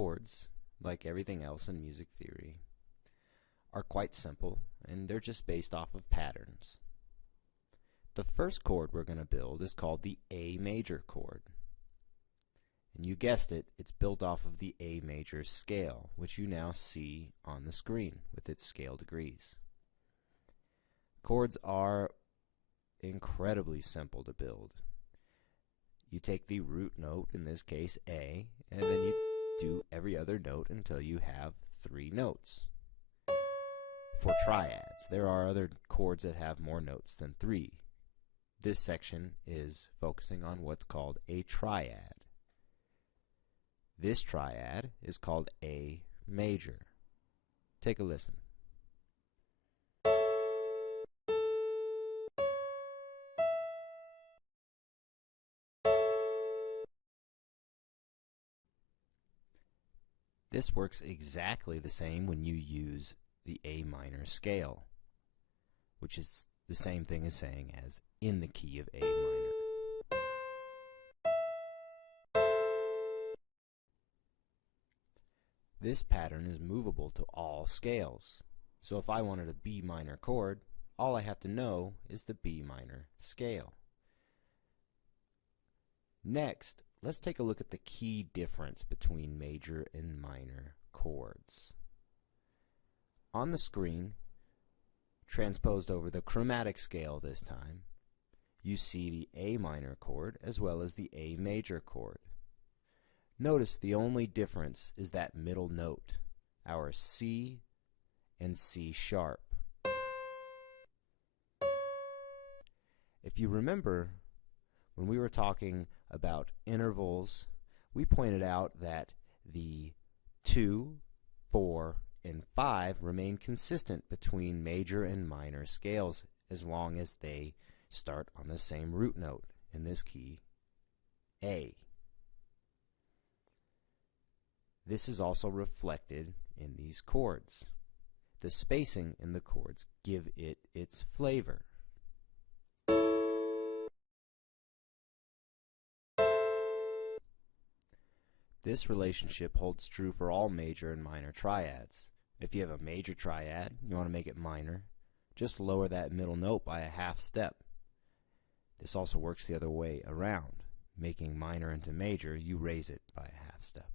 chords, like everything else in music theory, are quite simple, and they're just based off of patterns. The first chord we're going to build is called the A major chord. And you guessed it, it's built off of the A major scale, which you now see on the screen with its scale degrees. Chords are incredibly simple to build. You take the root note, in this case A, and then you do every other note until you have 3 notes. For triads, there are other chords that have more notes than 3. This section is focusing on what's called a triad. This triad is called A major. Take a listen. This works exactly the same when you use the A minor scale, which is the same thing as saying as in the key of A minor. This pattern is movable to all scales. So if I wanted a B minor chord, all I have to know is the B minor scale. Next, let's take a look at the key difference between major and minor chords. On the screen, transposed over the chromatic scale this time, you see the A minor chord as well as the A major chord. Notice the only difference is that middle note, our C and C sharp. If you remember, when we were talking about intervals, we pointed out that the 2, 4, and 5 remain consistent between major and minor scales as long as they start on the same root note, in this key, A. This is also reflected in these chords. The spacing in the chords give it its flavor. This relationship holds true for all major and minor triads. If you have a major triad, you want to make it minor, just lower that middle note by a half step. This also works the other way around. Making minor into major, you raise it by a half step.